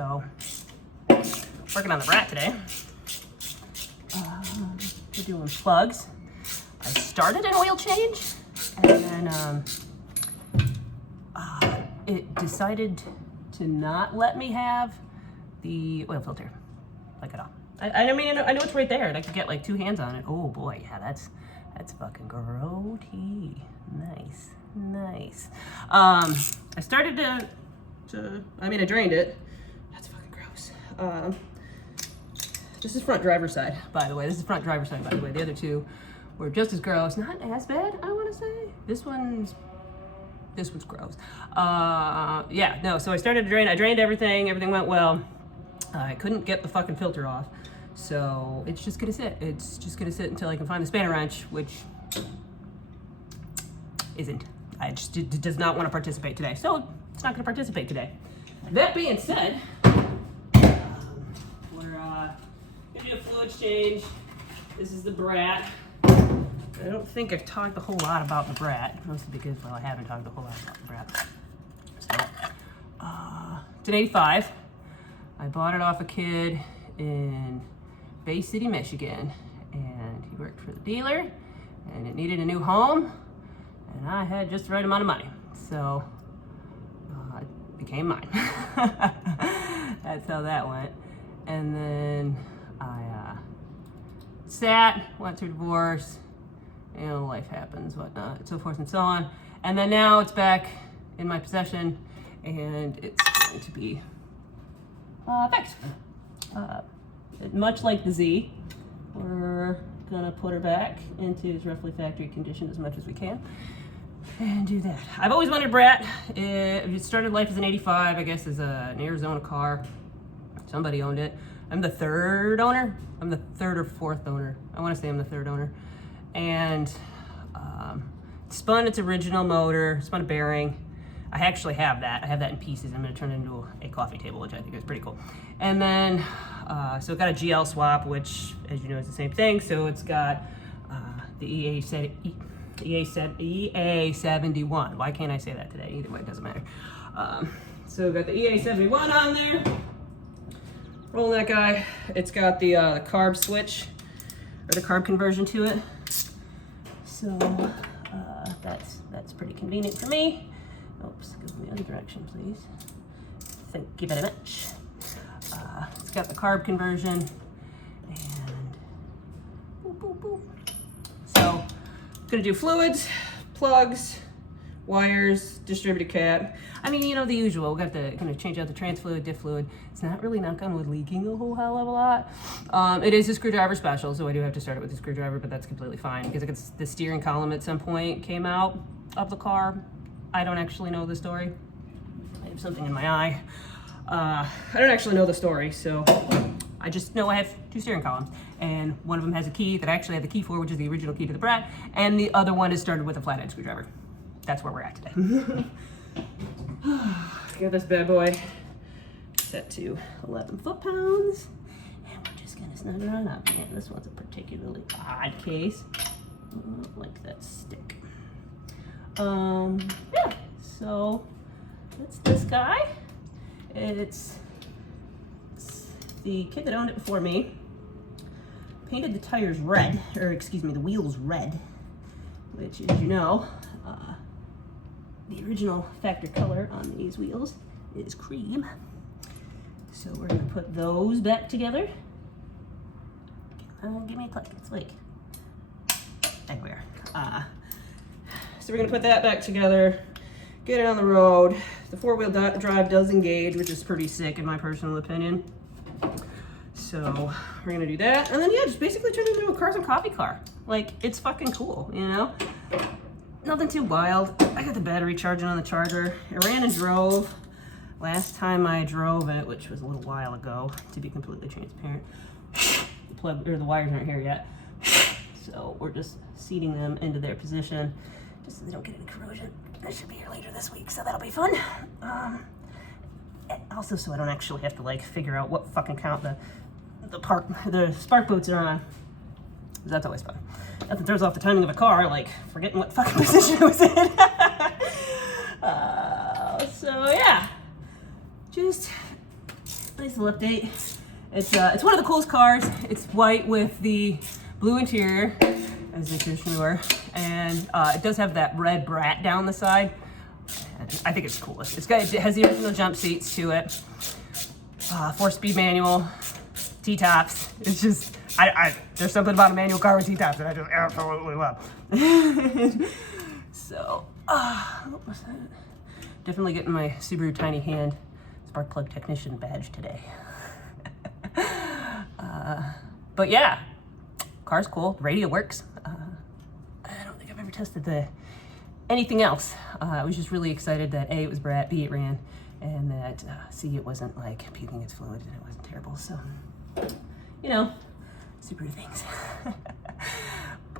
So, working on the Brat today. We're doing plugs. I started an oil change, and then it decided to not let me have the oil filter, like at all. I mean, I know it's right there, and I could get like 2 hands on it. Oh boy, yeah, that's fucking grody. Nice. I started I drained it. That's fucking gross. This is front driver's side, by the way. The other two were just as gross. Not as bad, I want to say. This one's gross. Yeah, no, so I started to drain. I drained everything. Everything went well. I couldn't get the fucking filter off. So it's just gonna sit. It's just gonna sit until I can find the spanner wrench, which isn't. It does not want to participate today. So it's not gonna participate today. That being said, we're gonna do a fluid change. This is the Brat. I don't think I've talked a whole lot about the Brat, mostly because, well, I haven't talked a whole lot about the Brat. So, it's an 85. I bought it off a kid in Bay City, Michigan, and he worked for the dealer, and it needed a new home, and I had just the right amount of money, so it became mine. That's how that went. And then I went through divorce, you know, life happens, whatnot, so forth and so on. And then now it's back in my possession, and it's going to be fixed. Much like the Z, we're gonna put her back into its roughly factory condition as much as we can, and do that. I've always wanted a Brat. It started life as an 85, I guess, as an Arizona car. Somebody owned it. I'm the third owner. I'm the third or fourth owner. I want to say I'm the third owner. And spun its original motor, spun a bearing. I actually have that. I have that in pieces. I'm going to turn it into a coffee table, which I think is pretty cool. And then, so it got a GL swap, which, as you know, is the same thing. So it's got the EA71. Why can't I say that today? Either way, it doesn't matter. So we've got the EA71 on there. Rolling that guy. It's got the carb switch, or the carb conversion to it. So that's pretty convenient for me. Oops, go in the other direction, please. Thank you very much. It's got the carb conversion, and boop, boop, boop. So, gonna do fluids, plugs, wires, distributed cap. I mean, you know, the usual. We're gonna change out the trans fluid, diff fluid. It's not really, knock on wood, leaking a whole hell of a lot. It is a screwdriver special, so I do have to start it with a screwdriver, but that's completely fine because the steering column at some point came out of the car. I don't actually know the story. I have something in my eye. I don't actually know the story, so I just know I have 2 steering columns, and one of them has a key that I actually have the key for, which is the original key to the Brat, and the other one is started with a flathead screwdriver. That's where we're at today. Got this bad boy set to 11 foot-pounds, and we're just gonna snug it on up. Man, this one's a particularly odd case. I don't like that stick. Yeah, so that's this guy. It's the kid that owned it before me. Painted the tires red, or excuse me, the wheels red, which, as you know, the original factory color on these wheels is cream. So we're gonna put those back together. Give me a click, it's like, there we are. So we're gonna put that back together, get it on the road. The 4-wheel drive does engage, which is pretty sick in my personal opinion. So we're gonna do that. And then, yeah, just basically turn it into a cars and coffee car. Like, it's fucking cool, you know? Nothing too wild. I got the battery charging on the charger. I ran and drove. Last time I drove it, which was a little while ago, to be completely transparent, the wires aren't here yet. So we're just seating them into their position, just so they don't get any corrosion. That should be here later this week, so that'll be fun. Also, so I don't actually have to like figure out what fucking count the spark boots are on. That's always fun. Nothing throws off the timing of a car, like forgetting what fucking position it was in. So yeah, just nice little update. It's one of the coolest cars. It's white with the blue interior, as they traditionally were, and it does have that red Brat down the side. And I think it's coolest. It has the original jump seats to it, 4-speed manual, T-tops. It's just, there's something about a manual car with T-tops that I just absolutely love. So, what was that? Definitely getting my Subaru tiny hand spark plug technician badge today. But yeah, car's cool. Radio works. I don't think I've ever tested anything else. I was just really excited that A, it was Brat, B, it ran, and that C, it wasn't like puking its fluid and it wasn't terrible. So, you know, Subaru things.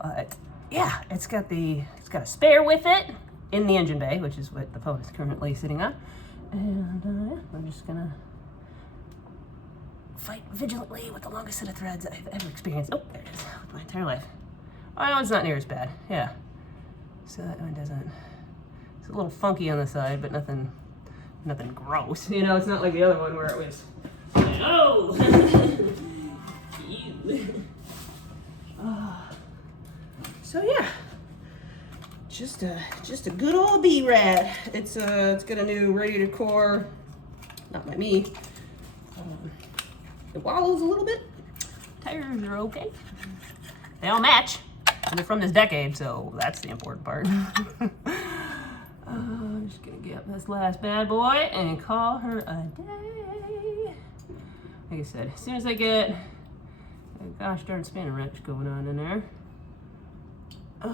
But yeah, it's got a spare with it in the engine bay, which is what the phone is currently sitting on. And yeah, I'm just gonna fight vigilantly with the longest set of threads I've ever experienced. Oh, there it is, with my entire life. Oh, it's not near as bad, yeah. So that one doesn't, it's a little funky on the side, but nothing gross. You know, it's not like the other one where it was, oh! So yeah, just a good old B-Rat. It's got a new radiator core, not by me. It wobbles a little bit. Tires are okay. They all match. And they're from this decade, so that's the important part. I'm just gonna get this last bad boy and call her a day. Like I said, as soon as I get a gosh darn spinning wrench going on in there, I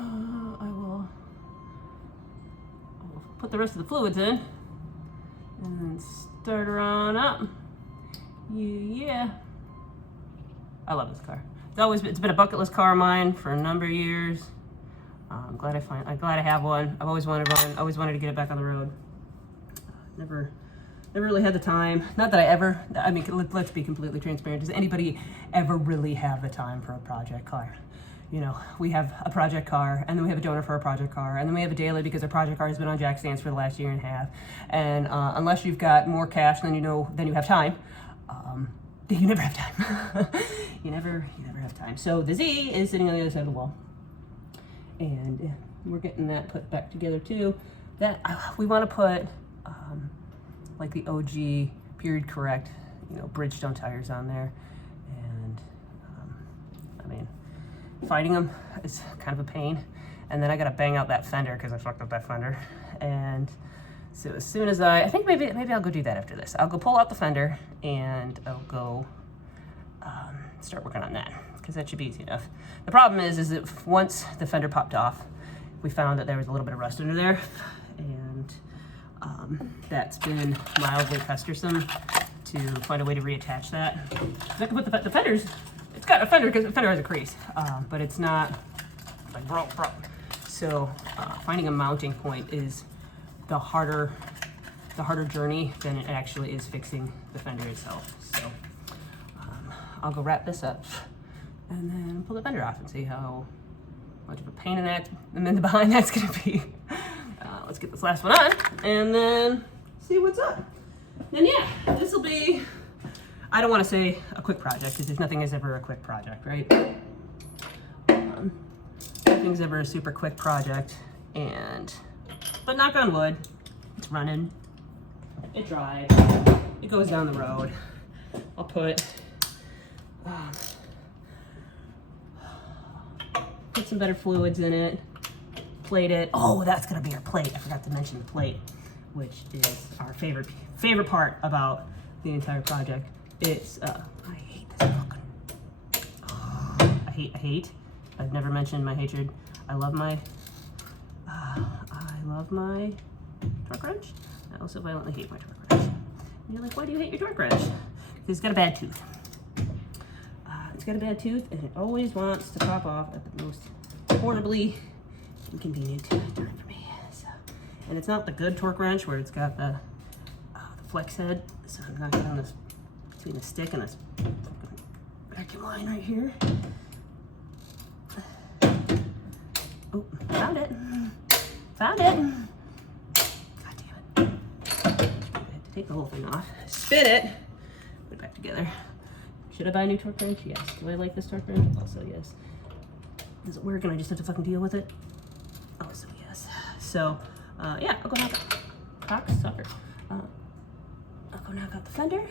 will put the rest of the fluids in and then start her on up. Yeah. I love this car. It's been a bucket list car of mine for a number of years. I'm glad I have one. I've always wanted one. I always wanted to get it back on the road. Never really had the time. Not that I mean, let's be completely transparent. Does anybody ever really have the time for a project car? You know, we have a project car, and then we have a donor for a project car, and then we have a daily because our project car has been on jack stands for the last year and a half. And unless you've got more cash than you have time, you never have time. you never have time. So the Z is sitting on the other side of the wall, and we're getting that put back together too. That we want to put like the OG period correct, you know, Bridgestone tires on there, and I mean, fighting them is kind of a pain. And then I got to bang out that fender because I fucked up that fender. And so as soon as I think maybe I'll go do that after this. I'll go pull out the fender and I'll go start working on that because that should be easy enough. The problem is that once the fender popped off, we found that there was a little bit of rust under there, and that's been mildly pestersome to find a way to reattach that. I can put the fenders. It's got a fender because the fender has a crease, but it's not like broke. So finding a mounting point is the harder journey than it actually is fixing the fender itself. So I'll go wrap this up and then pull the fender off and see how much of a pain in the behind that's gonna be. Let's get this last one on and then see what's up. Then yeah, this will be, I don't want to say a quick project because nothing is ever a quick project, right? Nothing's ever a super quick project, but knock on wood, it's running, it drives, it goes down the road. I'll put some better fluids in it, plate it. Oh, that's gonna be our plate. I forgot to mention the plate, which is our favorite part about the entire project. It's I hate this fucking. I hate. I've never mentioned my hatred. I love my torque wrench. I also violently hate my torque wrench. And you're like, why do you hate your torque wrench? Because it's got a bad tooth. It's got a bad tooth, and it always wants to pop off at the most horribly inconvenient time for me. So, and it's not the good torque wrench where it's got the flex head. So I'm knocking on this between the stick and this fucking vacuum line right here. Oh, found it. God damn it. To take the whole thing off, spin it, put it together. Should I buy a new torque wrench? Yes. Do I like this torque wrench? Also yes. Does it work and I just have to fucking deal with it? Also yes. So, yeah, I'll go knock out cocksucker. I'll go knock out the fender.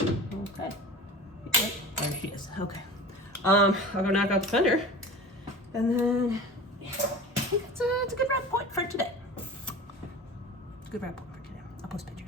Okay. There she is. Okay. I'll go knock out the fender. And then, yeah, I think it's a good wrap point for today. Good wrap point for today. I'll post pictures.